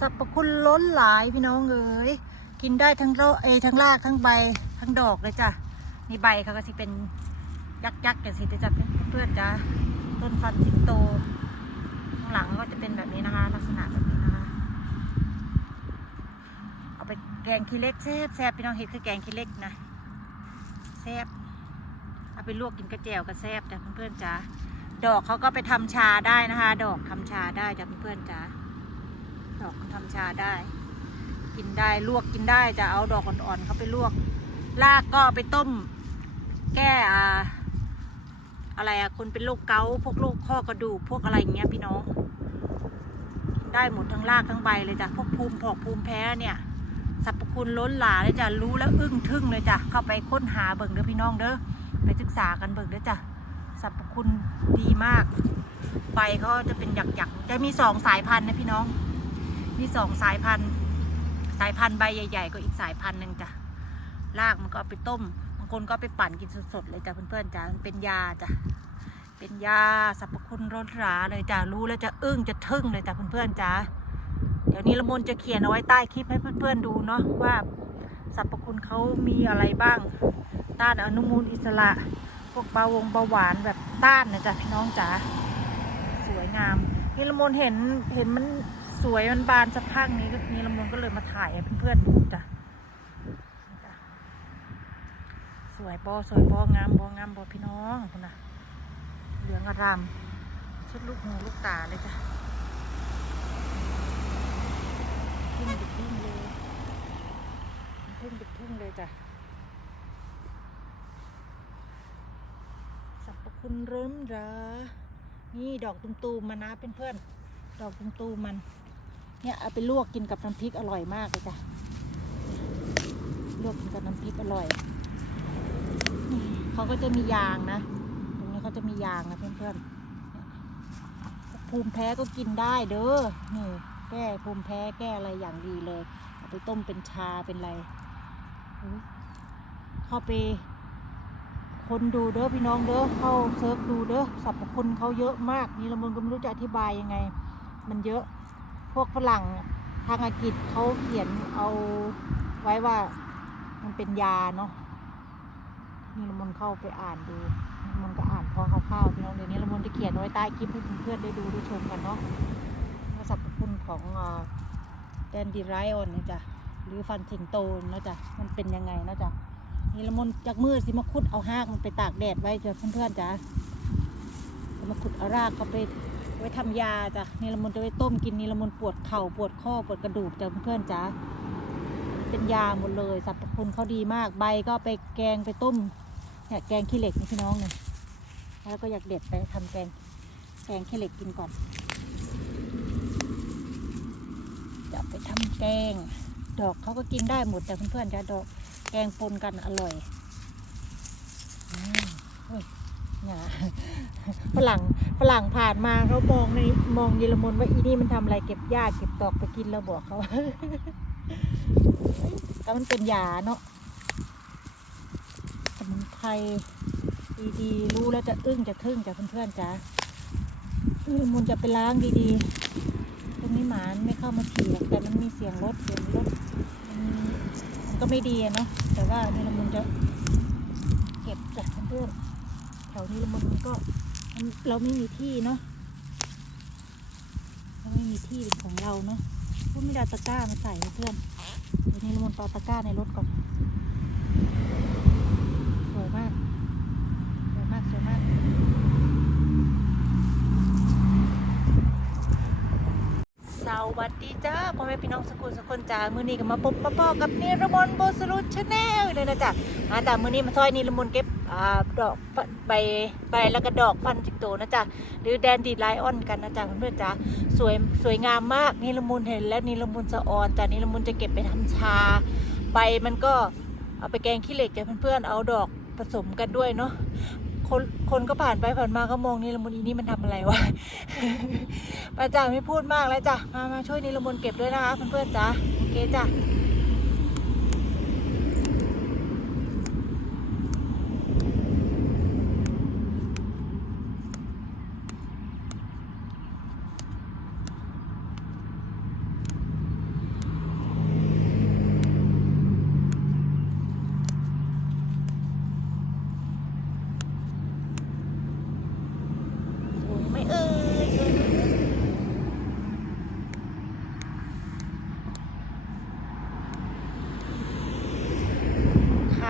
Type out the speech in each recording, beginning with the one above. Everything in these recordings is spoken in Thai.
สรรพคุณล้นหลายพี่น้องเอ๋ยกินได้ทั้งรเอทั้งรากทั้งใบทั้งดอกเลยจ้ะนี่ใบเขาก็สิเป็นยักษ์ยักษ์กันสิจะเพื่อนๆจ้ะต้นฟันสิงโตข้างหลังก็จะเป็นแบบนี้นะคะ ลักษณะแบบนี้นะคะ เอาไปแกงขี้เล็กแซ่บแซ่บพี่น้องเห็ดคือแกงขี้เล็กนะแซ่บเอาไปลวกกินกระเจียวกับแซ่บจ้ะเพื่อนๆจ้ะดอกเขาก็ไปทำชาได้นะคะ ดอกทำชาได้จ้ะเพื่อนๆจ้ะ ดอกทำชาได้ กินได้ลวกกินได้จะเอาดอกอ่อนๆเขาไปลวกรากก็ไปต้ม แก้อ่าอะไรอะคนเป็นโรคเกาต์พวกโรคข้อกระดูกพวกอะไรอย่างเงี้ยพี่น้องกินได้หมดทั้งรากทั้งใบเลยจ้ะพวกภูมิผอกภูมิแพ้เนี่ยสรรพคุณล้นหลาเลยจ้ะรู้แล้วอึ้งทึ่งเลยจ้ะเข้าไปค้นหาเบิ่งเด้อพี่น้องเด้อไปศึกษากันเบิ่งเด้อจ้ะสรรพคุณดีมากใบเขาจะเป็นหยักๆจะมีสองสายพันธุ์นะพี่น้อง มีสองสายพันธุ์ สายพันธุ์ใบใหญ่ ๆ ก็อีกสายพันธุ์หนึ่งจ้ะรากมันก็เอาไปต้มบางคนก็ไปปั่นกินสดๆเลยจ้ะเพื่อนๆจ้ะมันเป็นยาจ้ะเป็นยาสรรพคุณล้นหลาเลยจ้ะรู้แล้วจะอึ้งจะทึ่งเลยจ้ะเพื่อนๆจ้ะเดี๋ยวนี้ละมนจะเขียนเอาไว้ใต้คลิปให้เพื่อนๆดูเนาะว่าสรรพคุณเขามีอะไรบ้าง ต้านอนุมูลอิสระ พวกเบาวงเบาหวานแบบต้านนะจ๊ะพี่น้องจ๋าสวยงามนี่ละมนเห็นเห็นมัน สวยมันบานสักพักนี้ก็นี่ละมุนก็เลยมาถ่ายให้เพื่อนๆดูจ้ะสวยบอสวยบองามบองามบอพี่น้องคุณนะเหลืองอารามชุดลูกหูลูกตาเลยจ้ะทุ่งเป็นทุ่งเลยทุ่งเป็นทุ่งเลยจ้ะสรรพคุณเริ่มรานี่ดอกตุ้มตูมๆมันนะเพื่อนๆดอกตุ้มตูมๆมัน เนี่ยเอาไปลวกกินกับน้ำพริกอร่อยมากเลยจ้ะลวกกินกับน้ำพริกอร่อยเขาก็จะมียางนะ ตรงนี้เขาจะมียางนะเพื่อนๆภูมิแพ้ก็กินได้เด้อนี่แก้ภูมิแพ้แก้อะไรอย่างดีเลยเอาไปต้มเป็นชาเป็นอะไรอุ๊ยเข้าไปคนดูเด้อพี่น้องเด้อเข้าเซิร์ฟดูเด้อสรรพคุณเขาเยอะมากนี่ละมุนก็ไม่รู้จะอธิบายยังไง มันเยอะ พวกฝรั่งทางอังกฤษเขาเขียนเอาไว้ว่ามันเป็นยาเนาะนี่ละมุนเข้าไปอ่านดูละมุนก็อ่านพอคร่าวๆพี่น้องเดี๋ยวนี้ละมุนจะเขียนไว้ใต้คลิปให้เพื่อนๆได้ดูได้ชมกันเนาะว่าสรรพคุณของแดนดีไรออนนะจ๊ะหรือฟันสิงโตนะจ๊ะมันเป็นยังไงนะจ๊ะนี่ละมนจากมือสิมาขุดเอาหากมันไปตากแดดไว้เจ้ะเพื่อนๆจ้ะมาขุดเอารากเขาไป ไว้ทำยาจ้ะนีลมนจะไปต้มกินนีลมนปวดเข่าปวดข้อปวดกระดูกจ้ะเพื่อนๆจ้ะเป็นยาหมดเลยสรรพคุณเขาดีมากใบก็ไปแกงไปต้มเนี่ยแกงขี้เหล็กนี่พี่น้องเนี่ยแล้วก็อยากเด็ดไปทำแกงแกงขี้เหล็กกินก่อนจะไปทำแกง ดอกเขาก็กินได้หมดแต่เพื่อนๆจะดอกแกงปนกันอร่อยอืมอ ฝรั่งฝรั่งผ่านมาเขามองในมองเยอรมนว่าอีนี่มันทำอะไรเก็บหญ้าเก็บดอกไปกินแล้วบอกเขาแต่มันเป็นยาเนาะสมุนไพรดีๆ รู้แล้วจะอึ้งจะทึ่งจากเพื่อนๆจ้ะเยอรมนจะไปล้างดีๆ ตรงนี้หมาไม่เข้ามาฉี่หรอกแต่มันมีเสียงรถเสียงรถมันก็ไม่ดีเนาะแต่ว่านี่ละมุนจะเก็บจากเพื่อนๆ แถวนี้ละมุนมันก็เราไม่มีที่เนาะเราไม่มีที่ของเราเนาะก็ไม่ได้เอาตะกร้ามาใส่เพื่อนเดี๋ยวนี้ละมันเอาตะกร้าในรถก่อนสวยมากสวยมากสวยมาก ส วัสดีจ้าพ่อแม่พี่น้องสกุลสกุลจ้ามือนี้ก็มาพบมาพ่อกับนิรมนโบสรุชาแนลเลยนะจ๊ะมาแต่มือนี้มาซอยนิรมนเก็บอ่าดอกใบใบแล้วก็ดอกฟันสิงโตนะจ๊ะหรือแดนดีไลออนกันนะจ๊ะเพื่อนๆจ้าสวยสวยงามมากนิรมนเห็นแล้วนิรมนสะออนจ้ะนิรมนจะเก็บไปทำชา ใบมันก็เอาไปแกงขี้เหล็กจ้ะเพื่อนๆเอาดอกผสมกันด้วยเนาะ คนคนก็ผ่านไปผ่านมาก็มองนิรมนอีนี่มันทำอะไรวะป้าจ๋าไม่พูดมากแล้วจ้ะมามาช่วยนิรมนต์เก็บด้วยนะคะเพื่อนๆจ้ะโอเคจ้ะ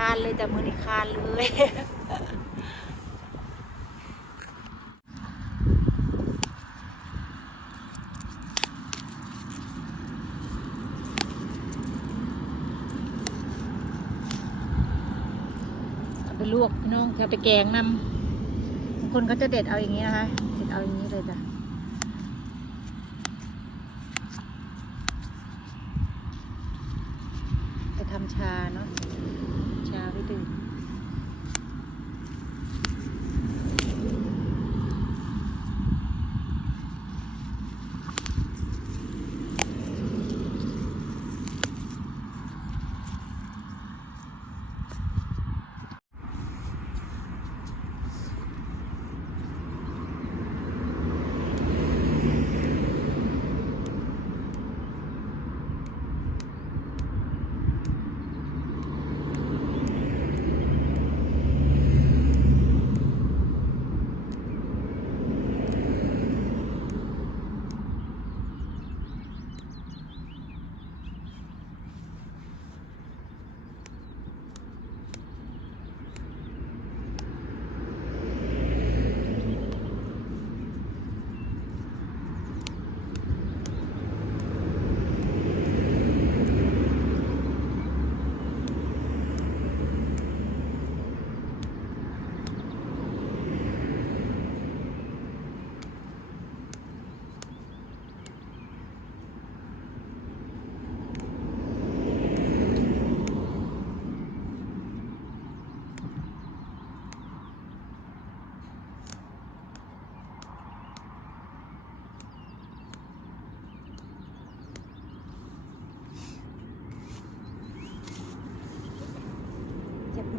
น แต่มือนิคานเลยเอาไปลวกพี่น้องเอาไปแกงนำบางคนเขาจะเด็ดเอาอย่างนี้นะคะ เด็ดเอาอย่างนี้เลยจ้ะไปทำชาเนาะ ชา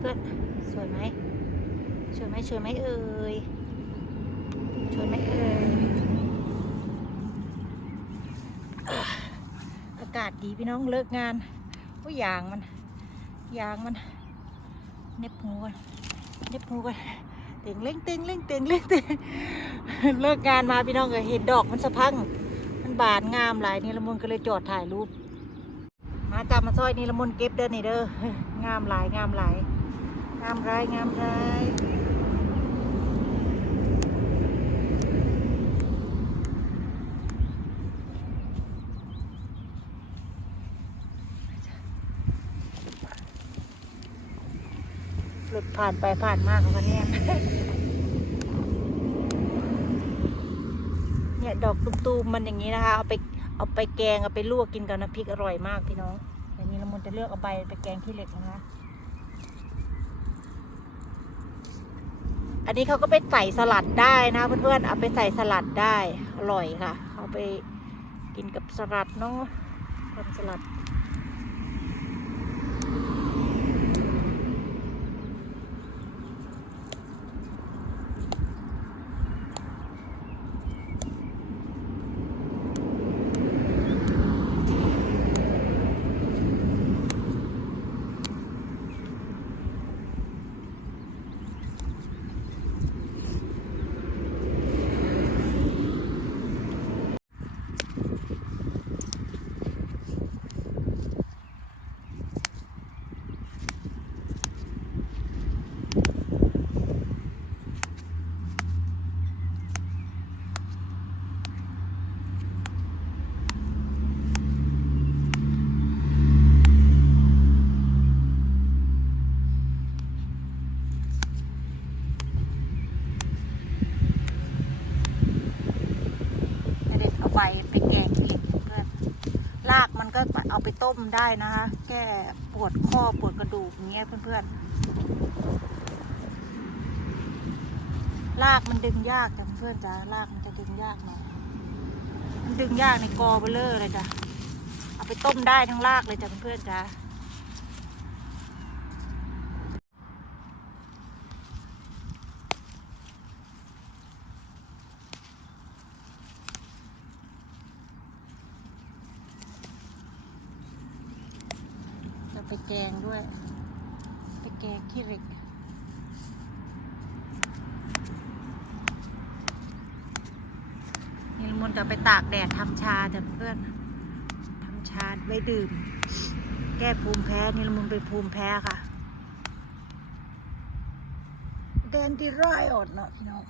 เพื่อนสวยไหมสวยไหมสวยไหมเอ่ยสวยไหมเอ่ยอากาศดีพี่น้องเลิกงานผู้ยางมันยางมันเน็บหูกันเน็บหูกันเต่งเล่งเต่งเล่งเต่งเล่งเต่งเลิกงานมาพี่น้องก็เห็นดอกมันสะพัง มันบานงามหลายนี่ละมุนก็เลยจอดถ่ายรูปมาจับมาซอยนี่ละมุนเก็บเด้อนี่เด้องามหลายงามหลาย งามร้ายงามร้ายหลุดผ่านไปผ่านมากของมันเนี่ยเนี่ยดอกตูมๆมันอย่างนี้นะคะ เอาไปเอาไปแกงเอาไปลวกกินกับน้ำพริกอร่อยมากพี่น้องอย่างนี้ละมุนจะเลือกเอาใบไปแกงขี้เหล็กนะคะ อันนี้เขาก็ไปใส่สลัดได้นะเพื่อนๆเอาไปใส่สลัดได้อร่อยค่ะ เอาไปกินกับสลัดเนาะทำสลัด ไม่ได้เอาใบไปแกงกินเพื่อนรากมันก็เอาไป ต้มได้นะคะ แก้ปวดข้อปวดกระดูกอย่างเงี้ยเพื่อนๆรากมันดึงยากจ้ะเพื่อนจ้ารากมันจะดึงยากหน่อยมันดึงยากในกอเบลเลอร์เลยจ้ะเอาไปต้มได้ทั้งรากเลยจ้ะเพื่อนๆจ้ะไปแกงด้วย ไปแกงขี้เหล็ก นี่ละมุนจะไปตากแดดทำชาจ้ะเพื่อนทำชาไว้ดื่ม แก้ภูมิแพ้นี่ละมุนเป็นภูมิแพ้ค่ะแดนที่ไรอดเนาะพี่น้อง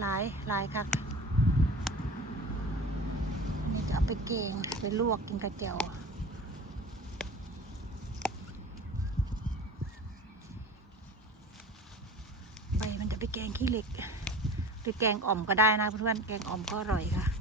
หลายหลายครับนี่จะเอาไปเกงไปลวกกินกระเจียวใบมันจะไปแกงขี้เหล็ก หรือแกงอ่อมก็ได้นะเพื่อนๆแกงอ่อมก็อร่อยค่ะ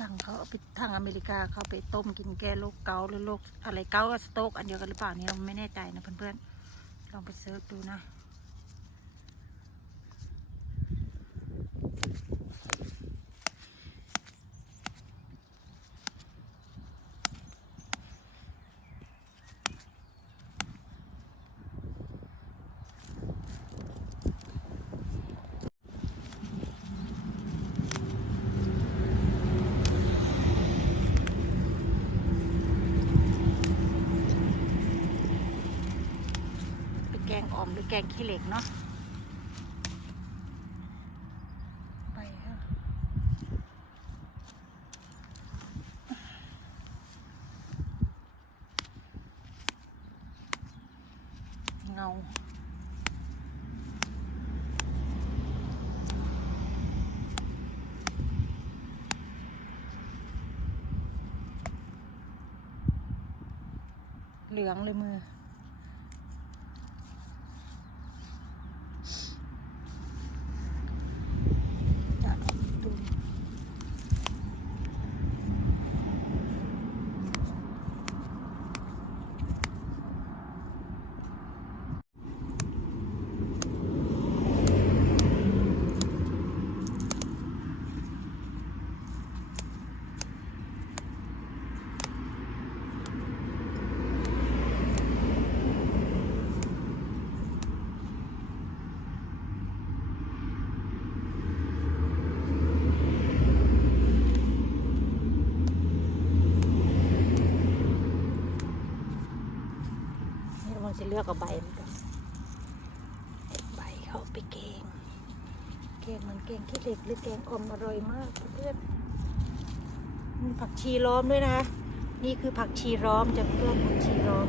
รั่งเขาเอาไปทางอเมริกาเขาไปต้มกินแก้โรคเกาหรือโรคอะไรเกากับสโตกอันเดียวกันหรือเปล่าเนี่ยเราไม่แน่ใจนะเพื่อนๆลองไปเซิร์ชดูนะ ไปแกงอ่อมหรือ แกงขี้เหล็กเนาะไปค่ะเงาเหลืองเลยมือ จะดู นี่ เลือกเอาใบมันก่อนใบเขาไปแกงแกงเหมือนแกงขี้เหล็กหรือแกงอมอร่อยมากเพื่อนมีผักชีล้อมด้วยนะคะนี่คือผักชีล้อมจะเพื่อนผักชีล้อม